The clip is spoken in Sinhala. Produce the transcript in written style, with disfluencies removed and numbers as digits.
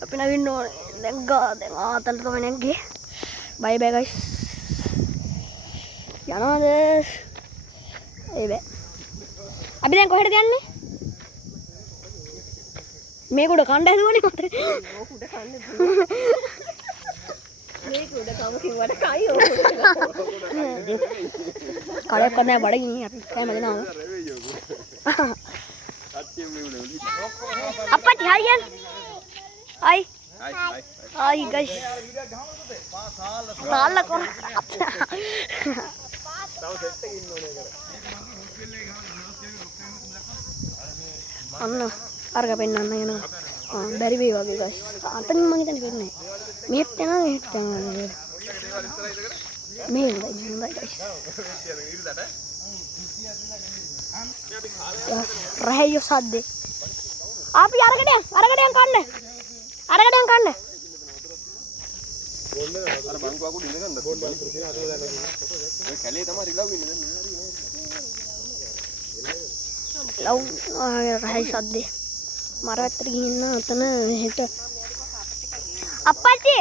අපි නගින්න ඕනේ. දැන් ආතල් තමයි නැග්ගේ. බයි බයි ගයිස්. යනවාද? ඒ බෑ. අපි දැන් කොහෙටද යන්නේ? මේක උඩ කණ්ඩ හැදුවනේ මට. ඕක උඩ කන්න දුන්නා. මේක උඩ කම කිව්වට කයි ඕක උඩ. කලයක් කරන්නේ බඩගිනි අපි කෑම දෙනවා. අප්පච්චි හයියන්. හයි. හයි ගයිස්. තාල කොන. තව සෙට් එකක් ඉන්න ඕනේ කර. අන්න අරග පෙන්නන්න යනවා. බැරි වේ වගේ ගයිස්. අතනින් මම හිතන්නේ වෙන්නේ. මෙහෙට යනවා මෙහෙට යනවා. මේ හොඳයි ගයිස්. රහයෝ සද්දේ. අපි අරකට කන්න. අරකට කන්න. අර බංකු අකුඩ ඉඳ ගන්න බොන්න අතර තියෙන අතේ දාන්න. ඔය කැලේ තමයි රිලව් ඉන්නේ දැන් මේ හරි ලව් රහයි සද්දේ. මරවත්තට ගිහින් අතන හෙට අප්පච්චි